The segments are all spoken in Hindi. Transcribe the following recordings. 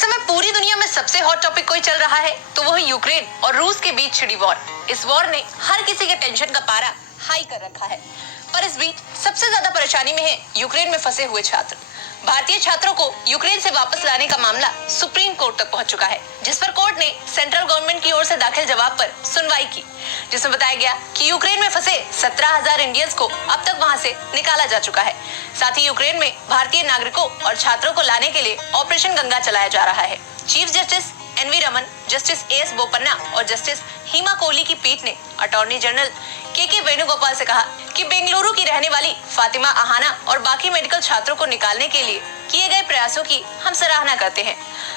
इस समय पूरी दुनिया में सबसे हॉट टॉपिक कोई चल रहा है तो वो है यूक्रेन और रूस के बीच छिड़ी वॉर। इस वॉर ने हर किसी के टेंशन का पारा हाई कर रखा है, पर इस बीच सबसे ज्यादा परेशानी में है यूक्रेन में फंसे हुए छात्र। भारतीय छात्रों को यूक्रेन से वापस लाने का मामला सुप्रीम कोर्ट तक पहुंच चुका है, जिस पर कोर्ट ने सेंट्रल गवर्नमेंट की ओर से दाखिल जवाब पर सुनवाई की, जिसमें बताया गया कि यूक्रेन में फंसे 17,000 इंडियंस को अब तक वहां से निकाला जा चुका है। साथ ही यूक्रेन में भारतीय नागरिकों और छात्रों को लाने के लिए ऑपरेशन गंगा चलाया जा रहा है। Chief justice N V Ramana, justice S Bopanna और जस्टिस हिमा कोहली की पीठ ने अटॉर्नी जनरल के वेणुगोपाल से कहा कि बेंगलुरु की रहने वाली फातिमा आहाना और बाकी मेडिकल छात्रों को निकालने के लिए किए गए प्रयासों की हम सराहना करते हैं।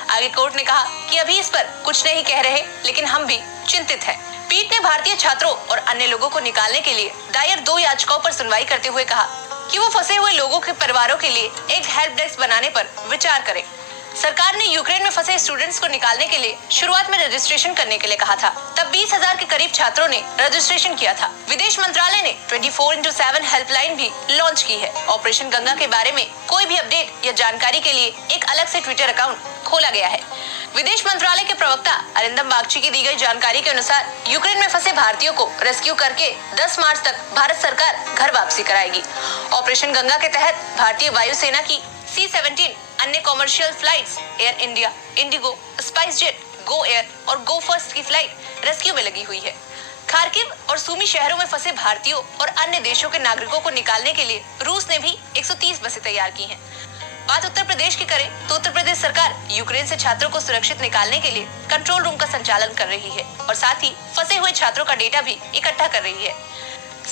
आगे कोर्ट ने कहा कि अभी इस पर कुछ नहीं कह रहे, लेकिन हम भी चिंतित हैं। पीठ ने भारतीय छात्रों और अन्य लोगों को निकालने के लिए दायर 2 याचिकाओं पर सुनवाई करते हुए कहा कि वो फंसे हुए लोगों के परिवारों के लिए एक हेल्प डेस्क बनाने पर विचार करें। सरकार ने यूक्रेन में फंसे स्टूडेंट्स को निकालने के लिए शुरुआत में रजिस्ट्रेशन करने के लिए कहा था। तब 20,000 के करीब छात्रों ने रजिस्ट्रेशन किया था। विदेश मंत्रालय ने 24/7 हेल्पलाइन भी लॉन्च की है। ऑपरेशन गंगा के बारे में कोई भी अपडेट या जानकारी के लिए एक अलग से ट्विटर अकाउंट खोला गया है। विदेश मंत्रालय के प्रवक्ता अरिंदम बागची की दी गई जानकारी के अनुसार यूक्रेन में फंसे भारतीयों को रेस्क्यू करके 10 मार्च तक भारत सरकार घर वापसी कराएगी। ऑपरेशन गंगा के तहत भारतीय वायुसेना की C-17 अन्य commercial flights air India, Indigo, spice jet, Go Air और गो फर्स्ट की फ्लाइट रेस्क्यू में लगी हुई है। खार्किव और सूमी शहरों में फंसे भारतीयों और अन्य देशों के नागरिकों को निकालने के लिए रूस ने भी 130 बसें तैयार की हैं। बात उत्तर प्रदेश की करें तो उत्तर प्रदेश सरकार यूक्रेन से छात्रों को सुरक्षित निकालने के लिए कंट्रोल रूम का संचालन कर रही है और साथ ही फंसे हुए छात्रों का डेटा भी इकट्ठा कर रही है।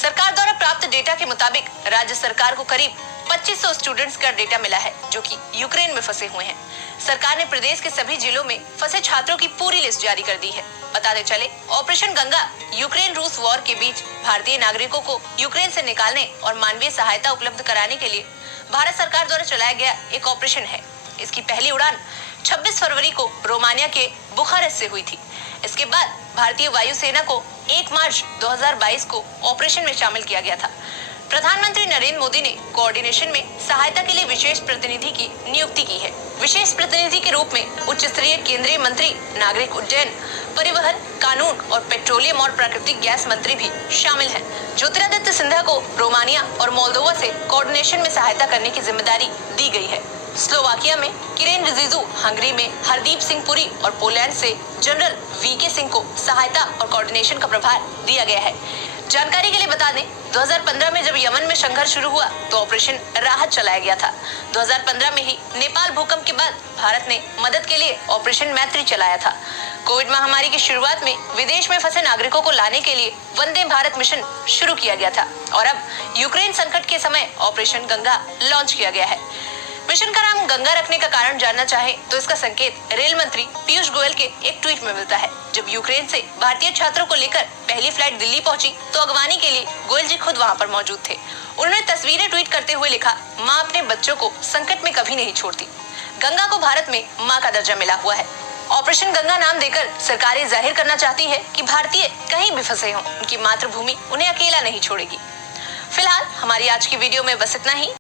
सरकार द्वारा प्राप्त डेटा के मुताबिक राज्य सरकार को करीब 2500 स्टूडेंट्स का डेटा मिला है जो कि यूक्रेन में फंसे हुए हैं। सरकार ने प्रदेश के सभी जिलों में फंसे छात्रों की पूरी लिस्ट जारी कर दी है। बताते चले, ऑपरेशन गंगा यूक्रेन रूस वॉर के बीच भारतीय नागरिकों को यूक्रेन से निकालने और मानवीय सहायता उपलब्ध कराने के लिए भारत सरकार द्वारा चलाया गया एक ऑपरेशन है। इसकी पहली उड़ान 26 फरवरी को रोमानिया के बुखारेस्ट से हुई थी। इसके बाद भारतीय वायुसेना को 1 मार्च 2022 को ऑपरेशन में शामिल किया गया था। प्रधानमंत्री नरेंद्र मोदी ने कोऑर्डिनेशन में सहायता के लिए विशेष प्रतिनिधि की नियुक्ति की है। विशेष प्रतिनिधि के रूप में उच्च स्तरीय केंद्रीय मंत्री, नागरिक उड्डयन, परिवहन, कानून और पेट्रोलियम और प्राकृतिक गैस मंत्री भी शामिल हैं। ज्योतिरादित्य सिंधिया को रोमानिया और मोल्दोवा से कोऑर्डिनेशन में सहायता करने की जिम्मेदारी दी गई है। स्लोवाकिया में किरेन रिजिजू, हंगरी में हरदीप सिंह पुरी और पोलैंड से जनरल वीके सिंह को सहायता और कोऑर्डिनेशन का प्रभार दिया गया है। जानकारी के लिए बता दें, 2015 में जब यमन में संघर्ष शुरू हुआ तो ऑपरेशन राहत चलाया गया था। 2015 में ही नेपाल भूकंप के बाद भारत ने मदद के लिए ऑपरेशन मैत्री चलाया था। कोविड महामारी की शुरुआत में विदेश में फंसे नागरिकों को लाने के लिए वंदे भारत मिशन शुरू किया गया था और अब यूक्रेन संकट के समय ऑपरेशन गंगा लॉन्च किया गया है। मिशन का नाम गंगा रखने का कारण जानना चाहे तो इसका संकेत रेल मंत्री पीयूष गोयल के एक ट्वीट में मिलता है। जब यूक्रेन से भारतीय छात्रों को लेकर पहली फ्लाइट दिल्ली पहुंची तो अगवानी के लिए गोयल जी खुद वहां पर मौजूद थे। उन्होंने तस्वीरें ट्वीट करते हुए लिखा, माँ अपने बच्चों को संकट में कभी नहीं छोड़ती। गंगा को भारत में माँ का दर्जा मिला हुआ है। ऑपरेशन गंगा नाम देकर सरकारें जाहिर करना चाहती है कि भारतीय कहीं भी फंसे हों, उनकी मातृभूमि उन्हें अकेला नहीं छोड़ेगी। फिलहाल हमारी आज की वीडियो में बस इतना ही।